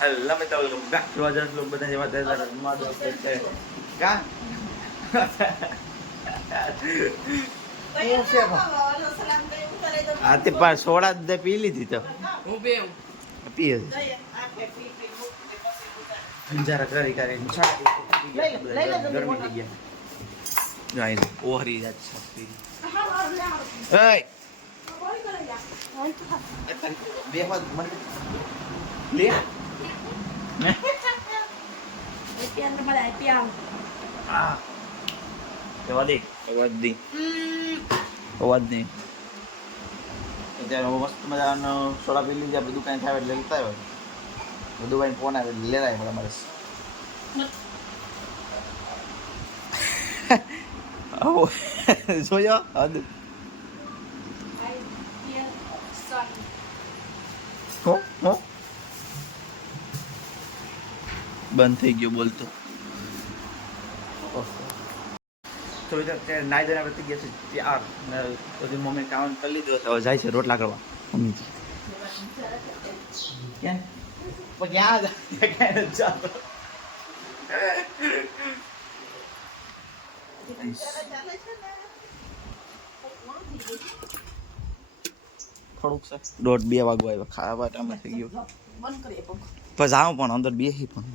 Hello, welcome back to our channel. બધા જેવા હતા મારો છે કા હું છે આ તે પાર સોડા દે પી લીધી તો હું પીઉં પીએ જરા કરી ગરમી થઈ ગયા ગાઈસ ઓહરી જાત છે એય બે વાત મને લે Ah. અવાજ નહીં અત્યારે મસ્ત મજાનો સોડા પી લીધા બધું કાંઈ થાય એટલે લેતા આવ્યો બધું ભાઈ ફોન આવે એટલે લેતા આવ્યો અમારે આવો જોયો હદ હો બંધ થઈ ગયો બોલતો તો અત્યારે નાઈ ધોઈને આપણે થઈ ગયા છે ત્યાર પછી મમ્મી કામ કરી લીધો તો જાય છે રોટલા કરવા મમ્મી ક્યાં ક્યાં જાતો થોડુંક છે 1:30-2 વાગવા આવ્યા ખાવા ટાઈમ થઈ ગયો પછી આવું પણ અંદર બેસી પણ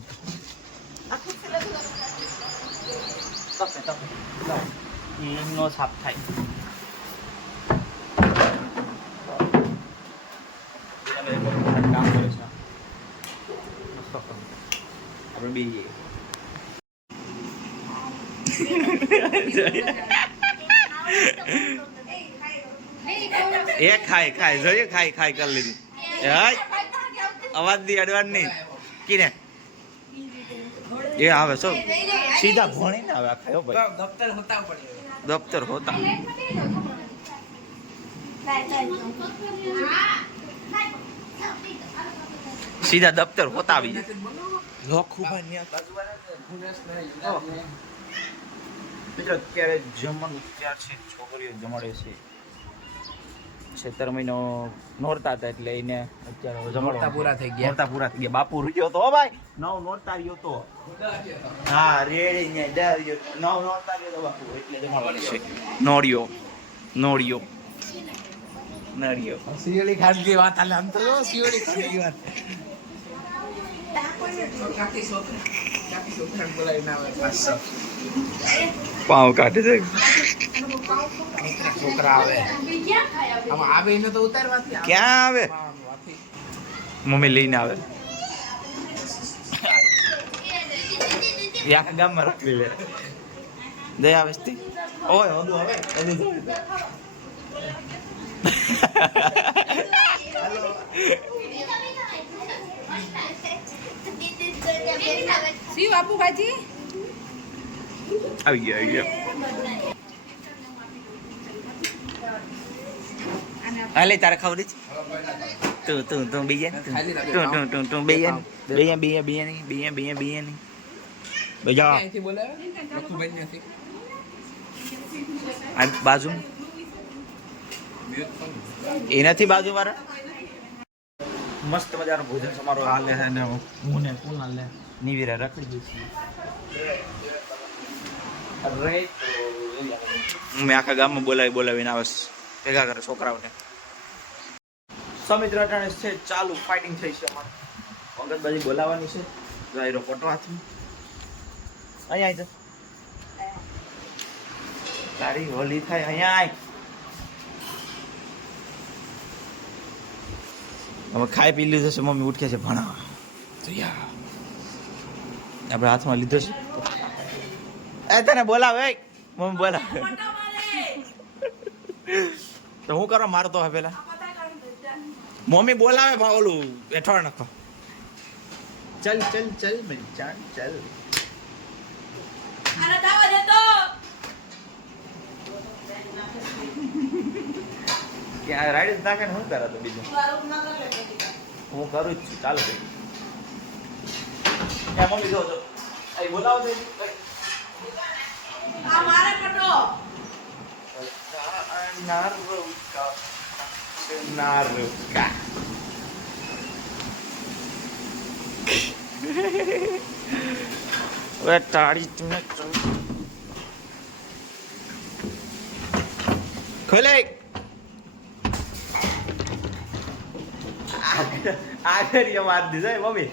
નો સાફ થાય કામ કરે છે આપણે બી એ ખાય જોઈએ ખાય કરી લીધી અવાજ દી અડવાન નહીં કીને એ આવે શું સીધા ભણી ને આવે ખાયો ભાઈ દફતર હોતા સીધા દફતર હોતા આવી મિત્રો અત્યારે જમવાનું ત્યાર છે છોકરીઓ જમાડે છે 17 મહિનો નોરતા હતા એટલે એને અત્યારે નોરતા પૂરા થઈ ગયા બાપુ રૂજ્યો તો ભાઈ નોરતા રહ્યો તો હા રેડી ને ડર્યો નોરતા રહ્યો તો બાપુ એટલે જમાડવાની છે નોળિયો સિયોળી ખાનગી વાત આલે આમ તો સિયોળી ખાનગી વાત પાવ કાઢે છે છોકરા આવે આમાં આવે એને તો ઉતારવા ક્યાં આવે મમ્મી લઈને આવે આખા ગામમાં રાખી લે દયા વસ્તી ઓય હદુ હવે સી બાપુ ભાજી આવી ગયા અલે તારે ખબર છે તું બીજે તું બીજે નહીં બજા અહીંથી બોલાવે લખુભાઈ નથી આ બાજુ એનાથી બાજુ વાળા મસ્ત મજાનો ભોજન સમારોહ હાલે છે ને હું ને કુનાલ ને નિવીરા રાખી દઉં છું અરે મેં આખા ગામમાં બોલાવીને આવે ભેગા કરે છોકરાઓને સમિત્ર અટાણે છે ચાલુ ફાઇટિંગ થઈ છે અમારે અંગતબાજી બોલાવવાની છે જાયરો પટો હાથમાં અહીંયા આવી તારી હોલી થાય અહીંયા આય હવે ખાઈ પી લીધો છે મમ્મી ઉઠે છે ભણાવવા આપણે હાથમાં લીધો છે એ તને બોલાવે મમ્મી બોલાવે તો હું કરો મારતો હવે પેલા મમ્મી બોલાવે ભા ઓલું એઠવાડ નાખો ચલ ભાઈ ચાલ ક્યાં રાઈડ નાખે ને હું કરા તો બીજું હું કરું જ છું ચાલો મમ્મી જો બોલાવો તો નારુકા હવે તાળી તમને ખોલે આગળ માર દીધો મમ્મી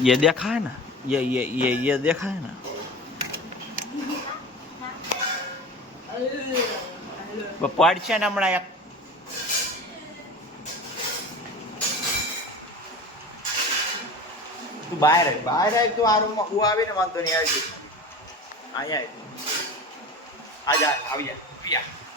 ये देखा है ना ये देखा है ना પડશે ને હમણાં એક તું બહાર આવી તું આ રૂમમાં હું આવીને વાંધો નહીં આવી અહીંયા આવી જા આવી જા પિયા